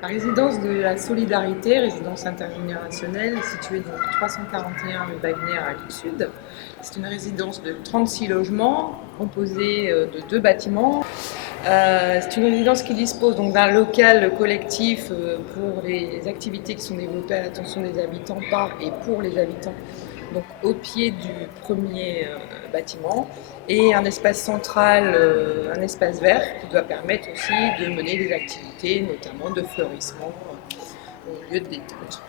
La résidence de la Solidarité, résidence intergénérationnelle, située donc 341 rue Wagner à Lille Sud. C'est une résidence de 36 logements, composée de deux bâtiments. C'est une résidence qui dispose donc d'un local collectif pour les activités qui sont développées à l'attention des habitants par et pour les habitants, donc au pied du premier bâtiment, et un espace central, un espace vert qui doit permettre aussi de mener des activités, notamment de fleurissement au lieu de détente.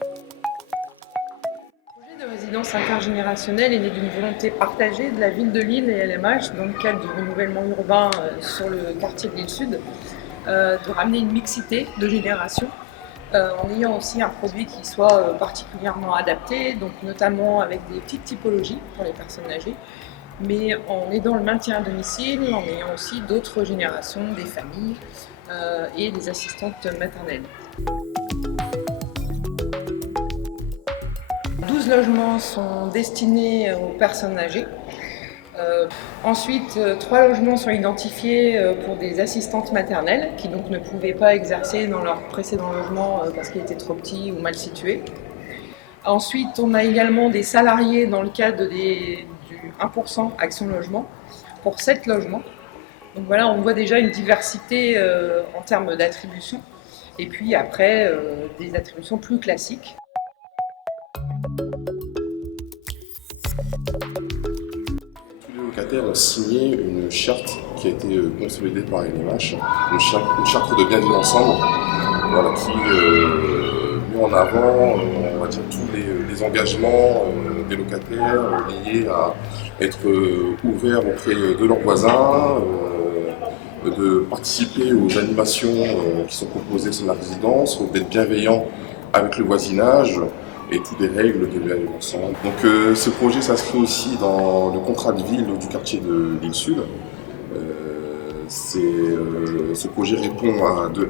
Le projet de résidence intergénérationnelle est né d'une volonté partagée de la ville de Lille et LMH dans le cadre du renouvellement urbain sur le quartier de Lille Sud, de ramener une mixité de générations en ayant aussi un produit qui soit particulièrement adapté, donc notamment avec des petites typologies pour les personnes âgées, mais en aidant le maintien à domicile, en ayant aussi d'autres générations, des familles et des assistantes maternelles. 12 logements sont destinés aux personnes âgées. Ensuite, 3 logements sont identifiés pour des assistantes maternelles qui donc ne pouvaient pas exercer dans leur précédent logement parce qu'ils étaient trop petits ou mal situés. Ensuite, on a également des salariés dans le cadre du 1% Action Logement pour 7 logements. Donc voilà, on voit déjà une diversité en termes d'attributions. Et puis après, des attributions plus classiques. Les locataires ont signé une charte qui a été consolidée par LMH, une charte de bien vivre ensemble, voilà, qui met en avant on va dire, tous les engagements des locataires liés à être ouverts auprès de leurs voisins, de participer aux animations qui sont proposées sur la résidence, d'être bienveillants avec le voisinage, et toutes les règles de bien vivre ensemble. Donc ce projet s'inscrit aussi dans le contrat de ville du quartier de Lille Sud. Ce projet répond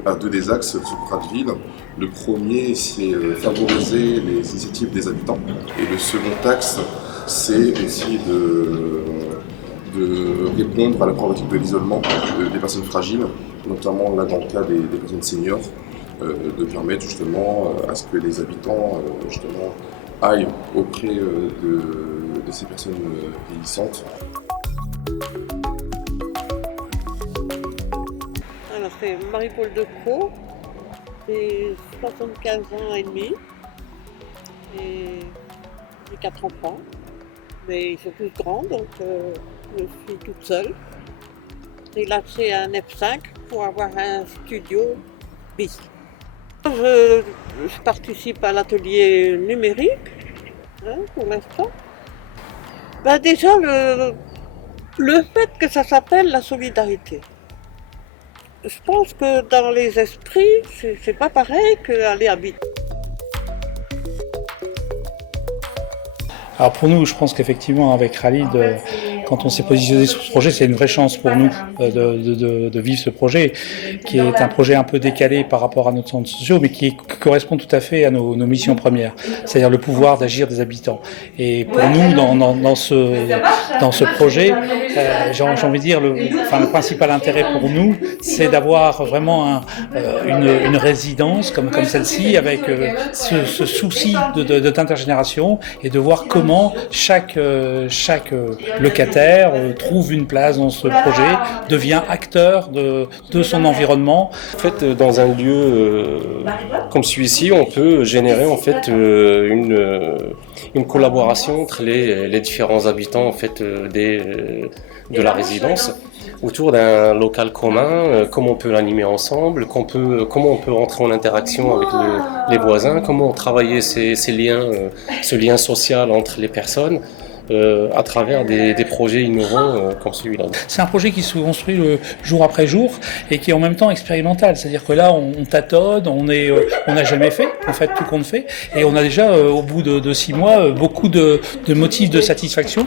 à deux des axes de ce contrat de ville. Le premier, c'est favoriser les initiatives des habitants. Et le second axe, c'est aussi de répondre à la problématique de l'isolement des personnes fragiles, notamment là dans le cas des personnes seniors. De permettre justement à ce que les habitants justement aillent auprès de ces personnes vieillissantes. Alors c'est Marie-Paul Decroix, j'ai 75 ans et demi et j'ai 4 enfants, mais ils sont tous grands donc je suis toute seule. J'ai lâché un F5 pour avoir un studio bis. Je participe à l'atelier numérique pour l'instant. Déjà, le fait que ça s'appelle la solidarité. Je pense que dans les esprits, c'est pas pareil qu'aller habiter. Alors pour nous, je pense qu'effectivement, avec Khalid, quand on s'est positionné sur ce projet, c'est une vraie chance pour nous de vivre ce projet, qui est un projet un peu décalé par rapport à notre centre social, mais qui correspond tout à fait à nos missions premières, c'est-à-dire le pouvoir d'agir des habitants. Et pour nous, dans ce projet, j'ai envie de dire, le principal intérêt pour nous, c'est d'avoir vraiment une résidence comme celle-ci, avec ce souci d'intergénération, et de voir comment chaque locataire trouve une place dans ce projet, devient acteur de son environnement. En fait, dans un lieu comme celui-ci, on peut générer en fait une collaboration entre les différents habitants en fait de la résidence autour d'un local commun, comment on peut l'animer ensemble, comment on peut rentrer en interaction avec les voisins, comment travailler ces liens, ce lien social entre les personnes. À travers des projets innovants comme celui-là. C'est un projet qui se construit jour après jour et qui est en même temps expérimental. C'est-à-dire que là, on tâtonne, on n'a jamais fait, en fait, tout compte fait. Et on a déjà, au bout de 6 mois, beaucoup de motifs de satisfaction